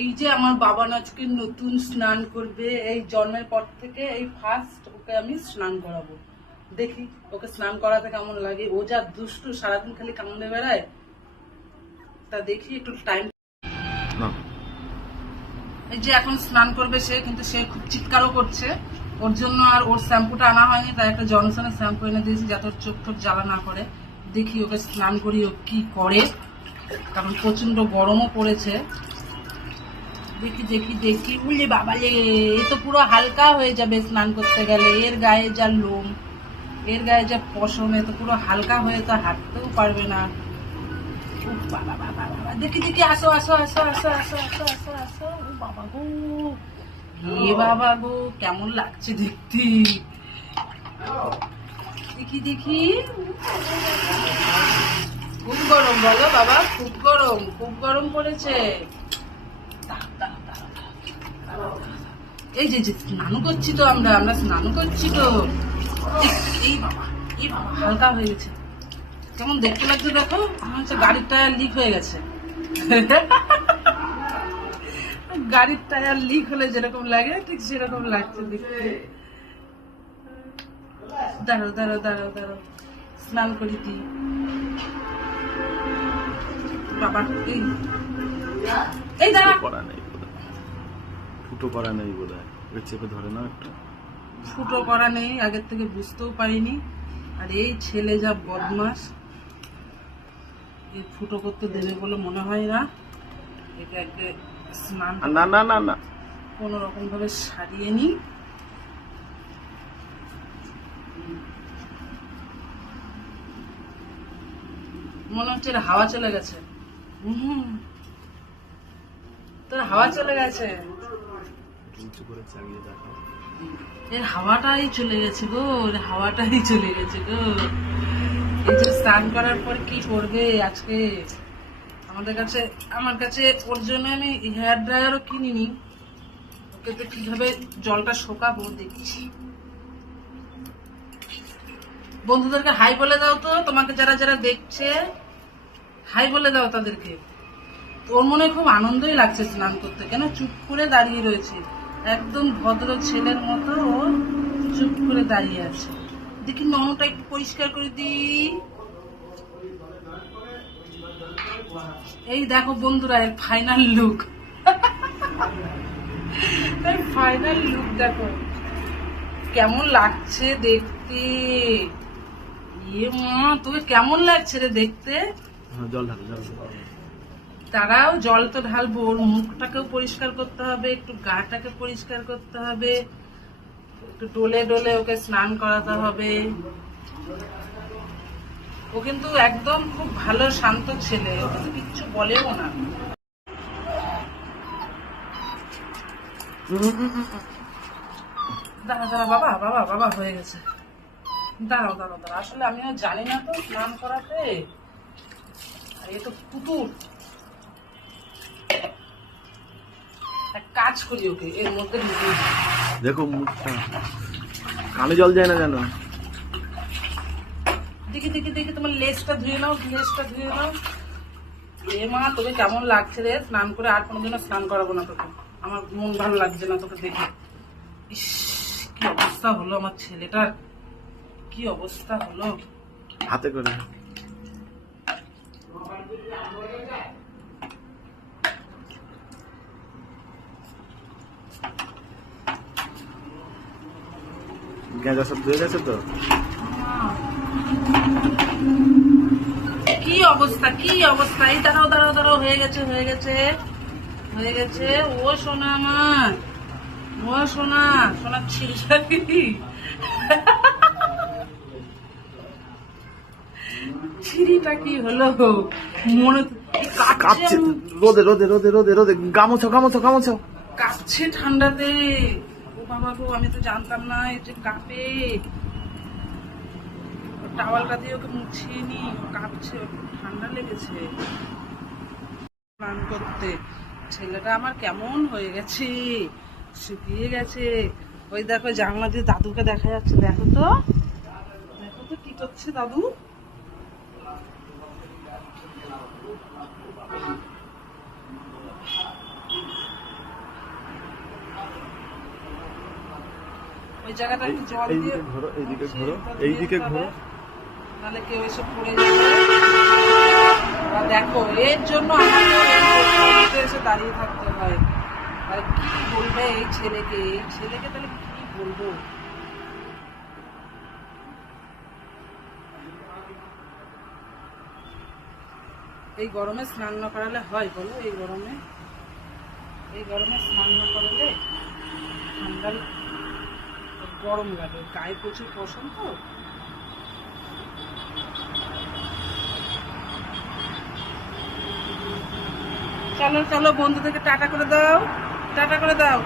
এই যে আমার বাবা নাচকে নতুন স্নান করবে এই জন্মের পর থেকে এই ফার্স্ট ওকে আমি স্নান করাবো। দেখি ওকে স্নান করাতে কেমন লাগে। ও যা দুষ্টু সারাদিন খালি কামড়ে বেড়ায় তা দেখি একটু টাইম এই যে এখন স্নান করবে সে কিন্তু সে খুব চিৎকারও করছে। ওর জন্য আর ওর শ্যাম্পুটা আনা হয়নি তাই একটা জনসনের শ্যাম্পু এনে দিয়েছি যাতে ওর চোখ টোক জ্বালা না করে। দেখি ওকে স্নান করি ও কি করে কারণ প্রচণ্ড গরমও পড়েছে। দেখি দেখি দেখি। উলে বাবালে এ তো পুরো হালকা হয়ে যাবে স্নান করতে গেলে। এর গায়ে যা লোম এর গায়ে যা পশম এ তো পুরো হালকা হয়ে তো হাঁটতেও পারবে না। বাবা, বাবা, বাবা। দেখি দেখি আসো আসো আসো আসো আসো আসো আসো আসো। বাবা গো। হে বাবা গো কেমন লাগছে দেখতে। দেখি দেখি। খুব গরম বলো বাবা খুব গরম খুব গরম পড়েছে দাঁড়াও, দাঁড়াও, দাঁড়াও, দাঁড়াও, দাঁড়াও। এই যে যে স্নান করছি তো আমরা আমরা স্নান করছি তো। এই- এই হালকা হয়ে গেছে। কেমন দেখতে লাগছে দেখো? হচ্ছে গাড়ির টায়ার লিক হয়ে গেছে। গাড়ির টায়ার লিক হলে যেরকম লাগে, ঠিক সেরকম লাগছে দেখতে। দাঁড়াও দাঁড়াও দাঁড়াও দাঁড়াও। স্নান করি দি বাবা, এই। দাঁড়া। ফুটো করা নেই বোধ হয় চেপে ধরে না একটা। ফুটো করা নেই আগের থেকে বুঝতেও পারিনি। আর এই ছেলে যা বদমাস এই ফুটো করতে দেবে বলে মনে হয় না। এটা একে স্নান না না না না। কোনো রকম ভাবে সারিয়ে নি। মনে হচ্ছে হাওয়া চলে গেছে। হুম। তোর হাওয়া চলে গেছে? উঁচু করে চালিয়ে দেখো। এর হাওয়াটাই চলে গেছে গো হাওয়াটাই চলে গেছে গো। এই স্নান করার পর কি করবে আজকে? আমাদের কাছে, আমার কাছে ওর জন্য আমি হেয়ার ড্রায়ারও কিনিনি। ওকে তো জলটা শোকাবো দেখছি। বন্ধুদেরকে হাই বলে দাও তো, তোমাকে যারা যারা দেখছে, হাই বলে দাও তাদেরকে। তোর মনে খুব আনন্দই লাগছে স্নান করতে। কেন? চুপ করে দাঁড়িয়ে রয়েছে। একদম ভদ্র ছেলের মতো ও চুপ করে দাঁড়িয়ে আছে। দেখি নমটা একটু পরিষ্কার করে দিই। এই দেখো বন্ধুরা, এর ফাইনাল লুক ফাইনাল লুক দেখো। কেমন লাগছে দেখতে? ইয়ে মা, তোকে কেমন লাগছে রে দেখতে? জল ঢালো, জল। তারাও জল তো ঢালবো, ওর মুখটাকেও পরিষ্কার করতে হবে, একটু গাটাকে পরিষ্কার করতে হবে, একটু ডোলে ডোলে ওকে স্নান করাতে হবে। ও কিন্তু একদম খুব ভালো, শান্ত ছেলে, ও কিন্তু কিচ্ছু বলেও না। দাঁড়া দাঁড়া বাবা বাবা বাবা হয়ে গেছে। দাঁড়াও দাঁড়াও দাঁড়াও, আসলে আমিও জানি না তো স্নান করাতে। আর এ তো পুতুর কাজ করি ওকে এর মধ্যে দেখো মুখটা কানে জল যায় না জানো দেখি দেখি দেখি তোমার লেজটা ধুয়ে নাও লেজটা ধুয়ে নাও। এ মা তোকে কেমন লাগছে রে? স্নান করে আর কোনোদিনও স্নান করাবো না তোকে। আমার মন ভালো লাগছে না তোকে দেখে। ইস কি অবস্থা হলো আমার ছেলেটার। কি অবস্থা হলো? হাতে করে। গেঁজা সব ধুয়ে গেছে তো? কি অবস্থা কি অবস্থা? এই দাঁড়াও দাঁড়াও দাঁড়াও হয়ে গেছে হয়ে গেছে হয়ে গেছে। ও সোনা আমার ও সোনা সোনা ছিড়ি ছিড়িটা কি হলো? মনে কাঁপছে রোদে রোদে রোদে রোদে রোদে। গামোছো গামোছো গামোছো। কাঁপছে ঠান্ডাতে। ও বাবা গো আমি তো জানতাম না, এই যে কাঁপে। টাওয়ালটা দিয়ে ওকে মুছিয়ে নি ও কাঁপছে ঠান্ডা লেগেছে। স্নান করতে। ছেলেটা আমার কেমন হয়ে গেছে, শুকিয়ে গেছে। ওই দেখো, জানলা দিয়ে দাদুকে দেখা যাচ্ছে, দেখো তো। দেখো তো কি করছে দাদু। ওই জায়গাটা একটু জল দিয়ে এইদিকে ঘোরো, এইদিকে ঘোরো, এইদিকে তাহলে- ঘোরো। কেউ এসে পড়ে যাবে। দেখো এর জন্য আমাকে এসে দাঁড়িয়ে থাকতে হয়। আর কি বলবে এই ছেলেকে? এই ছেলেকে তাহলে কি বলব? এই গরমে স্নান না করালে হয় বলো এই গরমে? এই গরমে স্নান না করালে ঠান্ডা গরম লাগে। গায়ে প্রচুর পছন্দ তো? চলো চলো, বন্ধুদেরকে টাটা করে দাও। টাটা করে দাও।